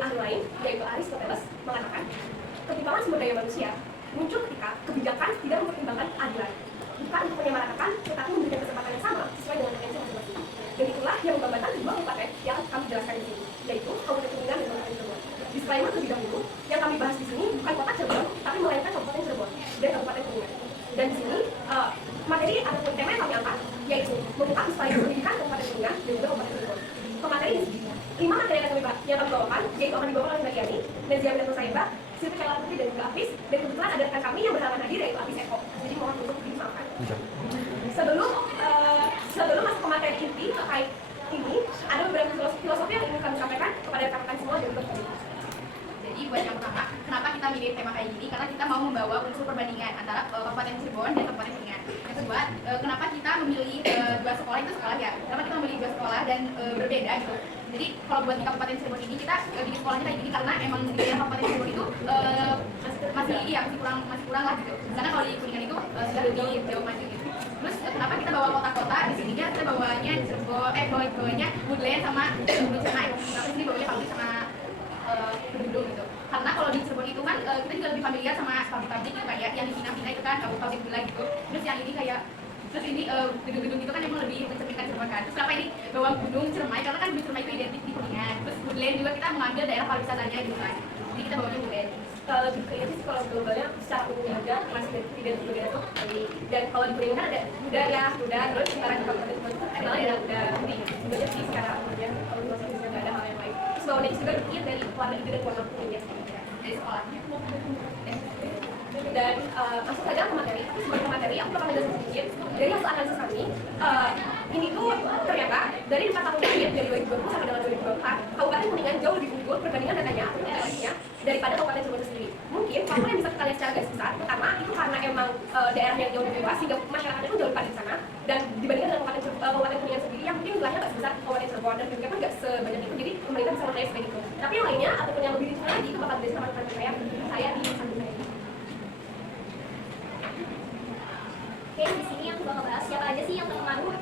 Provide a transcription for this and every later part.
Menurut ahli lain, yaitu Aristoteles, mengatakan ketimpangan sumber daya manusia muncul ketika kebijakan tidak mempertimbangkan keadilan, bukan untuk menyamaratakan, tetapi memberikan kesempatan yang sama sesuai dengan potensi masing-masing. Dan itulah yang menggambarkan sebuah kabupaten yang kami jelaskan di sini, yaitu Kabupaten Kuningan dan Kabupaten Cirebon. Disclaimer terlebih dahulu, yang kami bahas di sini bukan kota Cirebon, tapi melainkan Kabupaten Cirebon dan Kabupaten Kuningan. Dan di sini materi ataupun tema yang kami angkat yaitu mengungkap historis pendidikan Kabupaten Kuningan dan juga Kabupaten Cirebon. Pemateri di sini 5 materi yang kami bawakan, yaitu akan dibawakan oleh Mbak Yani, Nazia dan Nusaiba, Siti Kela Putri dan juga Apis, dan kebetulan ada rekan kami yang berhalangan hadir yaitu Apis Eko. Jadi mohon untuk dimaafkan. Sebelum masuk ke materi inti terkait ini, ada beberapa filosofi yang ingin kami sampaikan kepada rekan-rekan semua dan juga kami. Jadi buat yang pertama, kenapa kita milih tema kayak gini? Karena kita mau membawa unsur perbandingan antara Kabupaten Cirebon dan Kabupaten Kuningan. Yang kedua, kenapa kita memilih dua sekolah itu sekolah ya? Kenapa kita memilih dua sekolah dan berbeda gitu? Jadi kalau buat di Kabupaten Cirebon ini kita bikin sekolahnya kayak gini karena emang di daerah Kabupaten Cirebon itu masih kurang lah gitu. Karena kalau di Kuningan itu sudah lebih jauh maju gitu. Terus kenapa kita bawa kota-kota di sini kita bawanya Cirebon, bawanya Woodland sama Gunung Cermai. Kenapa sini bawanya pabrik sama gedung gitu. Karena kalau di Cirebon itu kan kita juga lebih familiar sama pabrik-pabrik gitu kayak yang di Pinang-Pinang itu kan pabrik gula gitu. Terus yang ini kayak ini gedung-gedung itu kan emang lebih mencerminkan Cirebon kan. Terus kenapa ini bawa Gunung Cermai? Karena kan Gunung Cermai itu identik di Kuningan. Terus Woodland juga kita mengambil daerah pariwisatanya gitu kan. Jadi kita bawanya Woodland. Kalau lebih ke ini sih kalau globalnya secara umumnya aja masih identik berbeda tuh. Dan kalau di Kuningan ada budaya, terus sekarang di Kabupaten Cirebon itu ada budi. Sebenarnya sih secara umumnya kalau di masing nggak ada hal yang lain. Terus bawahnya juga dipikir dari warna hijau dan warna kuningnya dari sekolahnya. Dan masuk saja ke materi, tapi sebelum ke materi aku bakal menjelaskan sedikit dari hasil analisis kami. Ini tuh ternyata dari 4 tahun terakhir dari 2020 sampai dengan 2024 Kabupaten Kuningan jauh lebih unggul perbandingan datanya atau datanya daripada Kabupaten Cirebon sendiri. Mungkin faktor yang bisa kita lihat secara garis besar, pertama itu karena emang daerah yang jauh lebih luas sehingga masyarakatnya pun jauh lebih padat di sana, dan dibandingkan dengan Kabupaten Kuningan sendiri yang mungkin wilayahnya nggak sebesar Kabupaten Cirebon dan juga kan nggak sebanyak itu, jadi pemerintah bisa menilai seperti itu. Tapi yang lainnya ataupun yang lebih rinci lagi itu bakal dari sama teman saya di samping saya. Oke, di sini aku bakal bahas siapa aja sih yang terpengaruh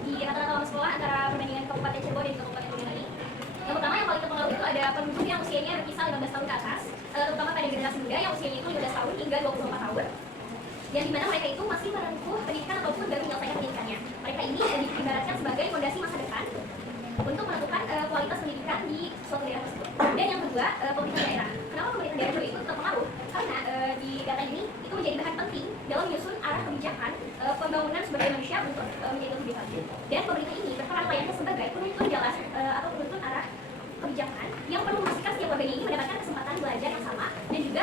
di rata-rata lama sekolah antara perbandingan Kabupaten Cirebon dan Kabupaten Kuningan ini. Yang pertama yang paling terpengaruh itu ada pengunjung yang usianya berkisar 15 tahun ke atas, terutama pada generasi muda yang usianya itu 15 tahun hingga 24 tahun. Yang dimana mereka itu masih menempuh pendidikan ataupun baru menyelesaikan pendidikannya. Mereka ini diibaratkan sebagai fondasi masa depan untuk menentukan kualitas pendidikan di suatu daerah tersebut. Dan yang kedua, pemerintah daerah. Kenapa pemerintah daerah itu terpengaruh? Karena di data ini itu menjadi bahan penting dalam menyusun arah kebijakan pembangunan sumber daya manusia untuk menjadi lebih lanjut. Dan pemerintah ini berperan layaknya sebagai penuntun jalan atau penuntun arah kebijakan yang perlu memastikan setiap warganya ini mendapatkan kesempatan belajar yang sama dan juga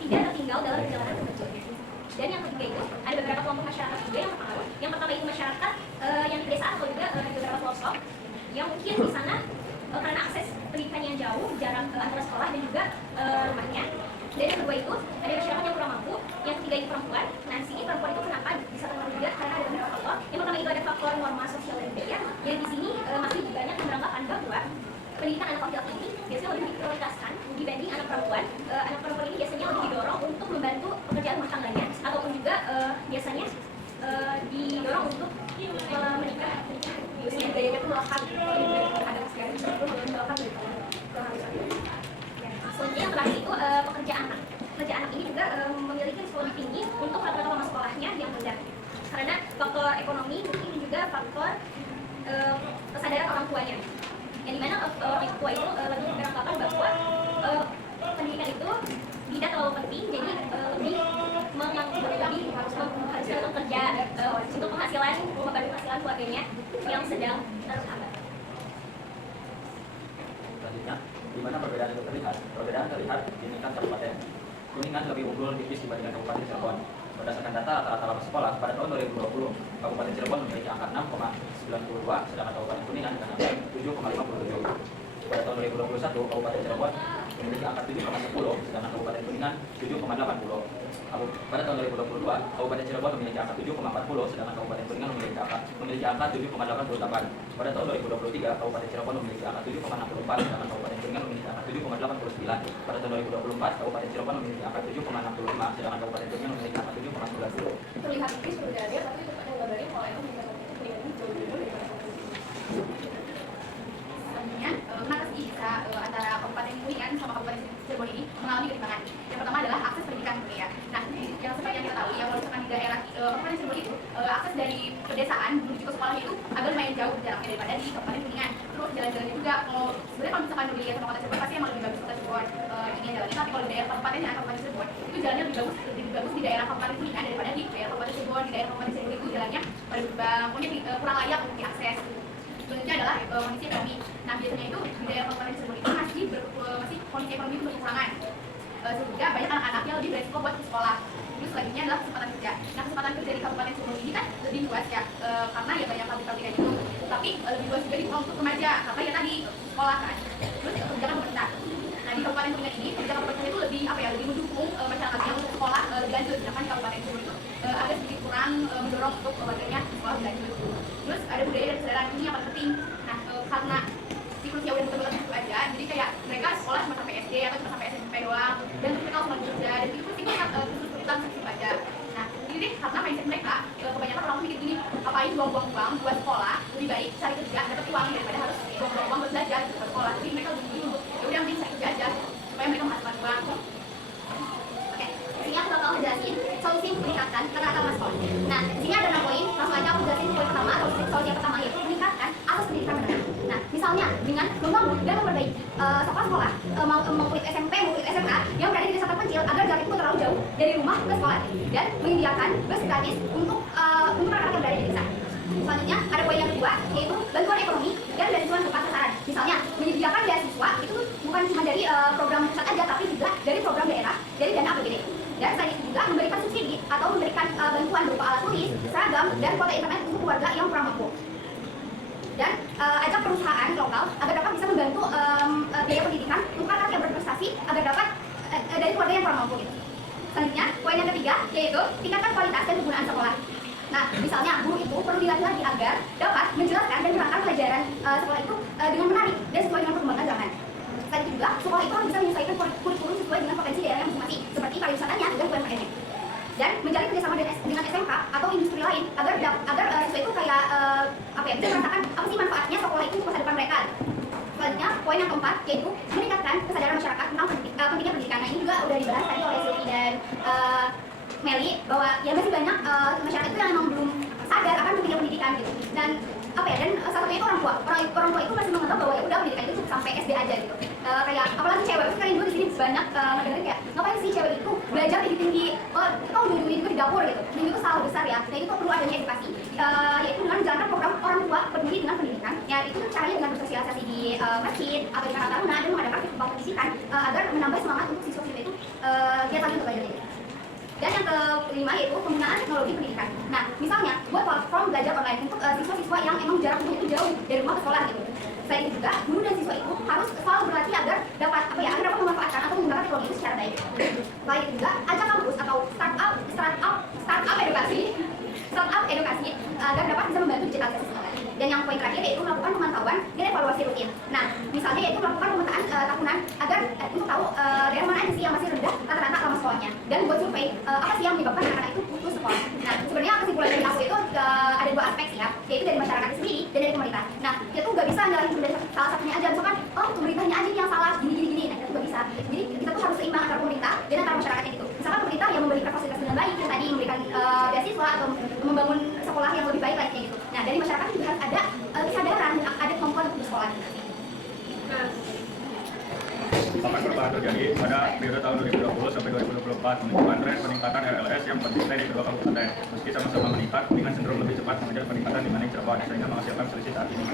tidak tertinggal dalam perjalanan kemajuannya. Dan yang ketiga itu ada beberapa kelompok masyarakat juga yang terpengaruh. Yang pertama itu masyarakat yang di pedesaan atau juga di beberapa pelosok yang mungkin di sana karena akses pendidikan yang jauh, jarak antara sekolah dan juga rumahnya. Dan yang kedua itu ada masyarakat yang kurang mampu. Yang ketiga itu perempuan. Nah di sini perempuan itu kenapa bisa terpengaruh juga karena ada beberapa faktor. Yang pertama itu ada faktor norma sosial dan budaya. Yang di sini masih banyak yang beranggapan bahwa pendidikan anak laki-laki ini biasanya lebih diprioritaskan dibanding anak perempuan. Anak perempuan ini biasanya lebih didorong untuk membantu pekerjaan rumah tangganya ataupun juga biasanya didorong untuk menikah. Biasanya budayanya itu melekat ada sekarang itu melekat dari selanjutnya yang terakhir itu pekerja anak. Pekerja anak ini juga memiliki risiko lebih tinggi untuk rata-rata lama sekolahnya yang rendah karena faktor ekonomi mungkin juga faktor kesadaran orang tuanya. Yang dimana orang tua itu lebih beranggapan bahwa pendidikan itu tidak terlalu penting, jadi lebih harus menghasilkan kerja untuk penghasilan, membantu penghasilan keluarganya yang sedang terhambat. Selanjutnya, di mana perbedaan itu terlihat? Perbedaan terlihat di tingkat kabupaten. Kuningan lebih unggul tipis dibandingkan Kabupaten Cirebon. Berdasarkan data rata-rata lama sekolah pada tahun 2020, Kabupaten Cirebon memiliki angka 6,92, sedangkan Kabupaten Kuningan dengan angka 7,57. Pada tahun 2021, Kabupaten Cirebon memiliki angka 7,10, sedangkan Kabupaten Kuningan 7,80. Pada tahun 2022, Kabupaten Cirebon memiliki angka 7,40, sedangkan Kabupaten Kuningan memiliki angka 7,88. Pada tahun 2023, Kabupaten Cirebon memiliki angka 7,64, sedangkan Kabupaten Kuningan memiliki angka 7,89. Pada tahun 2024, Kabupaten Cirebon memiliki angka 7,65, sedangkan Kabupaten Kuningan memiliki angka 7,11. terlihat tipis perbedaannya, tapi tetap yang gambarnya kalau emang meningkat itu Kuningan ini jauh lebih unggul daripada Selanjutnya, kenapa sih bisa antara Kabupaten Kuningan sama Kabupaten Cirebon ini mengalami ketimpangan. Yang pertama adalah akses pendidikan ya. Nah, yang seperti yang kita tahu ya, kalau misalkan di daerah Kabupaten Cirebon itu akses dari pedesaan menuju ke sekolah itu agak lumayan jauh jaraknya daripada di Kabupaten Kuningan. Terus jalan-jalannya juga kalau sebenarnya kalau misalkan dilihat sama Kota Cirebon pasti emang lebih bagus Kota Cirebon ini jalannya, tapi kalau di daerah kabupatennya Kabupaten Cirebon itu jalannya lebih bagus di daerah Kabupaten Kuningan daripada di daerah Kabupaten Cirebon. Di daerah Kabupaten Cirebon itu jalannya pada berlubang, pokoknya kurang layak untuk diakses. Selanjutnya adalah kondisi ekonomi. Nah, biasanya itu di daerah Kabupaten Cirebon itu masih kondisi ekonomi itu berkekurangan, sehingga banyak anak-anak yang lebih beresiko buat ke sekolah. Terus selanjutnya adalah kesempatan kerja. Nah, kesempatan kerja di Kabupaten Cirebon ini kan lebih luas ya, karena ya banyak pabrik-pabrikan itu. Tapi lebih luas juga dibuka untuk remaja, karena ya tadi sekolah kan. Terus kebijakan pemerintah. Nah, di Kabupaten Kuningan ini kebijakan pemerintah itu lebih lebih mendukung masyarakat yang untuk sekolah lebih lanjut. Sedangkan di Kabupaten Cirebon itu agak sedikit kurang mendorong untuk warganya sekolah lebih lanjut. Terus ada budaya dan kesadaran ini yang paling penting. Nah, karena siklusnya udah betul-betul itu aja, jadi kayak mereka sekolah cuma sampai SD atau cuma sampai SMP doang, dan mereka harus lanjut kerja, dan itu pun singkat kesulitan segitu aja. Nah, ini deh karena mindset mereka kebanyakan orang mikir gini, ngapain buang-buang uang buat sekolah, lebih baik cari kerja dapat uang daripada harus buang-buang uang buat belajar gitu, buat sekolah. Jadi mereka lebih milih untuk ya udah mending cari kerja aja supaya mereka menghasilkan uang. Oke, di sini aku bakal ngejelasin solusi meningkatkan rata-rata sekolah. Nah, di sini ada 6 poin. Langsung aja aku jelasin poin pertama atau solusi yang pertama yaitu meningkatkan akses pendidikan menengah. Nah, misalnya dengan membangun dan memperbaiki sekolah-sekolah murid SMP, murid SMA yang berada di desa terpencil agar jarak itu terlalu jauh dari rumah ke sekolah dan menyediakan bus gratis untuk anak-anak yang berada di desa. Selanjutnya ada poin yang kedua yaitu bantuan ekonomi dan bantuan tepat sasaran. Misalnya menyediakan beasiswa itu bukan cuma dari program pusat aja tapi juga dari program daerah dari dana APBD. Dan selain itu juga memberikan subsidi atau memberikan bantuan berupa alat tulis, seragam dan kuota internet untuk keluarga yang kurang mampu. Dan ajak perusahaan lokal agar dapat bisa membantu biaya pendidikan untuk anak yang berprestasi agar dapat dari keluarga yang kurang mampu gitu. Selanjutnya, poin yang ketiga yaitu tingkatkan kualitas dan penggunaan sekolah. Nah, misalnya guru itu perlu dilatih lagi agar dapat menjelaskan dan menerangkan pelajaran sekolah itu dengan menarik dan sesuai dengan perkembangan zaman. Selain itu juga, sekolah itu harus bisa menyesuaikan kurikulum sesuai dengan potensi daerah masing-masing, seperti pariwisatanya dan UMKM-nya. Dan menjalin kerjasama dengan SMK atau industri lain agar siswa itu kayak bisa merasakan apa sih manfaatnya sekolah itu untuk masa depan mereka. Selanjutnya, poin yang keempat yaitu meningkatkan kesadaran masyarakat tentang pentingnya pendidikan. Nah, ini juga udah dibahas tadi oleh Sylvie dan Meli bahwa ya masih banyak masyarakat itu yang memang belum sadar akan pentingnya pendidikan gitu. Dan dan satunya itu orang tua itu masih menganggap bahwa ya udah pendidikan itu cukup sampai SD aja gitu. Kayak apalagi cewek itu kalian juga di sini banyak ngedengerin kayak ngapain sih cewek itu belajar tinggi-tinggi, kita ujung-ujungnya juga di dapur gitu. Dan itu salah besar ya. Nah, itu perlu adanya edukasi yaitu dengan menjalankan program orang tua peduli dengan pendidikan. Ya itu caranya dengan bersosialisasi di masjid atau di Karang Taruna dan mengadakan festival pendidikan agar menambah semangat untuk siswa-siswa itu giat lagi untuk belajar gitu. Dan yang kelima yaitu penggunaan teknologi pendidikan. Nah, misalnya buat platform belajar online untuk siswa-siswa yang emang jarak itu jauh dari rumah ke sekolah gitu. Selain itu juga, guru dan siswa itu harus selalu berlatih agar dapat agar dapat memanfaatkan atau menggunakan teknologi itu secara baik. Selain itu juga, ajak kampus atau startup edukasi agar dapat bisa membantu digitalisasi sekolah. Dan yang poin terakhir yaitu melakukan pemantauan dan evaluasi rutin. Nah, misalnya yaitu melakukan pemetaan tahunan agar untuk tahu daerah mana aja sih yang masih rendah rata-rata lama sekolahnya dan buat survei apa sih yang menyebabkan anak-anak itu putus sekolah. Nah, sebenarnya kesimpulan dari aku itu ada dua aspek sih ya, yaitu dari masyarakat sendiri dan dari pemerintah. Nah, itu nggak bisa nyalahin dari salah satunya aja, misalkan pemerintahnya aja yang salah gini. Nah, itu nggak bisa. Jadi kita tuh harus seimbang antara pemerintah dan antara masyarakatnya gitu. Misalkan pemerintah yang memberikan fasilitas dengan baik, yang tadi memberikan beasiswa atau membangun sekolah yang lebih baik lainnya gitu. Nah, dari masyarakat juga harus ada kesadaran, ada kemampuan untuk bersekolah. Akan bertahan terjadi pada periode tahun 2020 sampai 2024 menunjukkan tren peningkatan RLS yang konsisten di kedua kabupaten. Meski sama-sama meningkat dengan cenderung lebih cepat mengejar peningkatan dibanding Cirebon sehingga menghasilkan selisih saat ini.